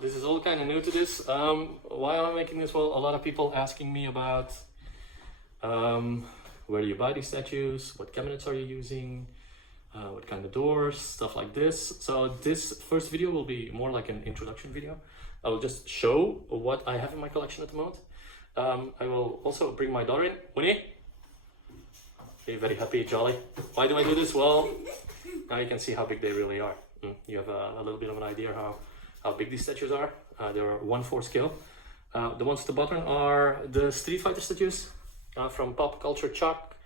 this is all kind of new to this. Why am I making this? Well, a lot of people asking me about where do you buy these statues, what cabinets are you using, what kind of doors, stuff like this. So this first video will be more like an introduction video. I will just show what I have in my collection at the moment. I will also bring my daughter in. Winnie? Be very happy, jolly. Why do I do this? Well, now you can see how big they really are. You have a little bit of an idea how big these statues are. They are 1/4 scale. The ones at the bottom are the Street Fighter statues from Pop Culture Chuck.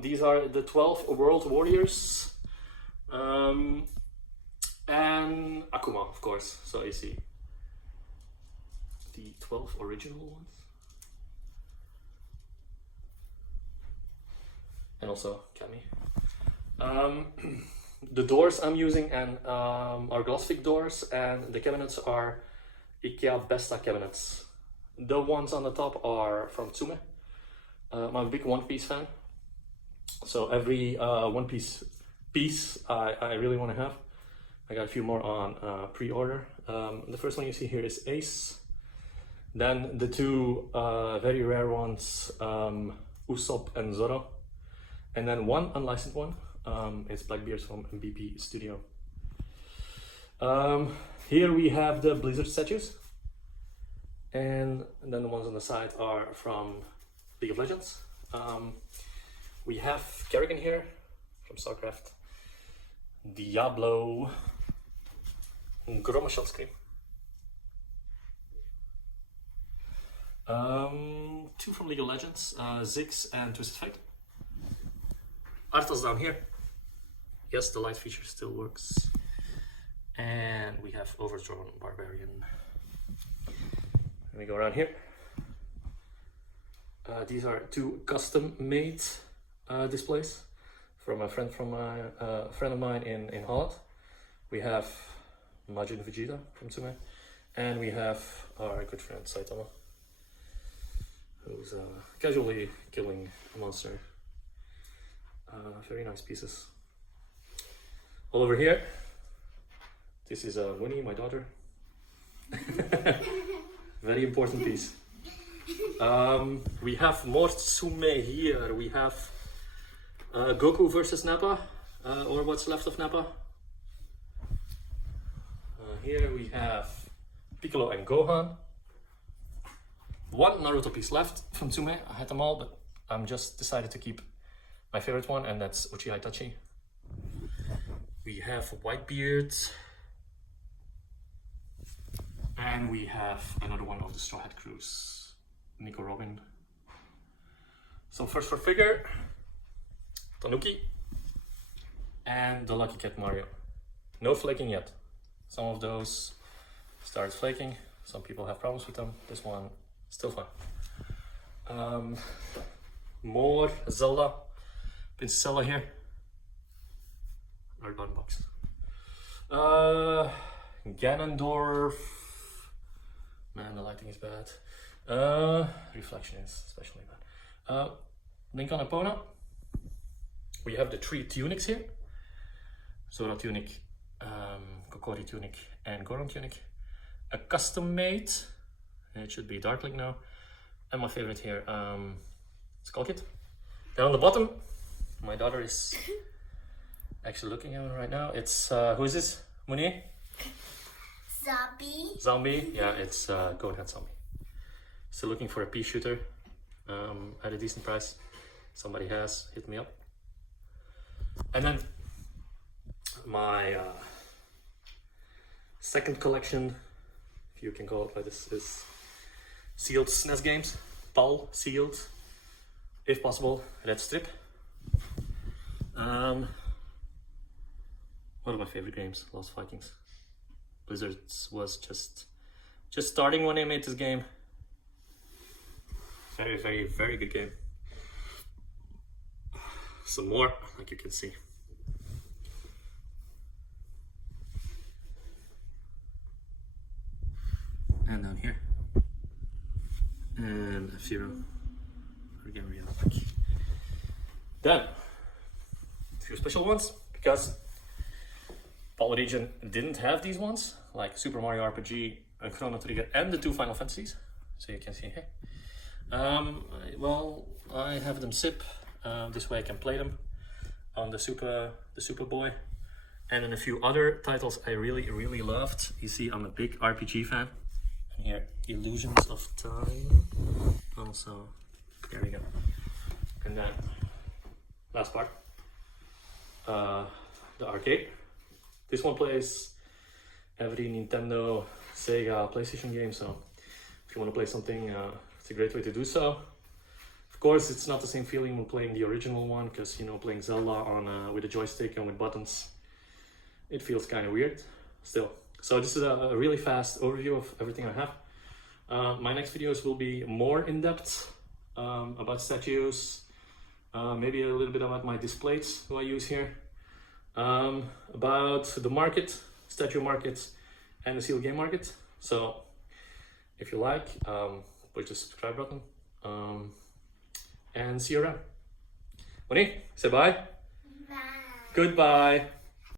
These are the 12 World Warriors. And Akuma, of course. So you see the 12 original ones. And also Kami. The doors I'm using are Glasvik doors, and the cabinets are IKEA Besta cabinets. The ones on the top are from Tsume. I'm a big One Piece fan, so every One Piece piece I really want to have. I got a few more on pre-order. The first one you see here is Ace. Then the two very rare ones, Usopp and Zoro. And then one unlicensed one is Blackbeard's from BP Studio. Here we have the Blizzard statues. And then the ones on the side are from League of Legends. We have Kerrigan here from StarCraft. Diablo. Gromma Shell Scream. Two from League of Legends, Ziggs and Twisted Fate. Arthas down here. Yes, the light feature still works. And we have Overthrown Barbarian. Let me go around here. These are two custom-made displays from a friend of mine in Holland. We have Majin Vegeta from Tsume, and we have our good friend Saitama, who's casually killing a monster. Very nice pieces. All over here, this is Winnie, my daughter. Very important piece. We have more tsume here. We have Goku versus Nappa, or what's left of Nappa. Here we have Piccolo and Gohan. One Naruto piece left from Tsume. I had them all, but I'm just decided to keep my favorite one, and that's Uchiha Itachi. We have Whitebeard. And we have another one of the Straw Hat Crews, Nico Robin. So first for figure, Tanuki, and the Lucky Cat Mario. No flaking yet. Some of those started flaking. Some people have problems with them. This one, still fine. More Zelda. Pincella here. Right button box. Ganondorf. Man, the lighting is bad. Reflection is especially bad. Link on Epona. We have the three tunics here. Zora tunic, Kokori tunic, and Goron tunic. A custom made. It should be Dark Link now. And my favorite here, Skull Kid. Then on the bottom, my daughter is actually looking at it right now. It's, who is this? Monier? Zombie. Zombie, yeah, it's Goathead Zombie. Still looking for a pea shooter at a decent price. Somebody has, hit me up. And then my second collection, if you can call it like this, is sealed SNES games. PAL sealed, if possible, red strip. One of my favorite games, Lost Vikings. Blizzard was just starting when they made this game. Very, very, very good game. Some more, like you can see. And down here. And F-Zero. Again, real quick. Then, a few special ones, because All Region didn't have these ones, like Super Mario RPG, Chrono Trigger, and the 2 Final Fantasies. So you can see, hey. Well, I have them zip. This way I can play them on the Super Boy. And then a few other titles I really loved. You see, I'm a big RPG fan. And here, Illusions of Time. Also, there we go. And then, last part, the arcade. This one plays every Nintendo, Sega, PlayStation game. So if you want to play something, it's a great way to do so. Of course, it's not the same feeling when playing the original one, because you know, playing Zelda on with a joystick and with buttons, it feels kind of weird still. So this is a really fast overview of everything I have. My next videos will be more in-depth about statues, maybe a little bit about my displays who I use here, about the market, statue market, and the seal game market. So if you like, push the subscribe button, and see you around. Monique, say bye. Bye. Goodbye.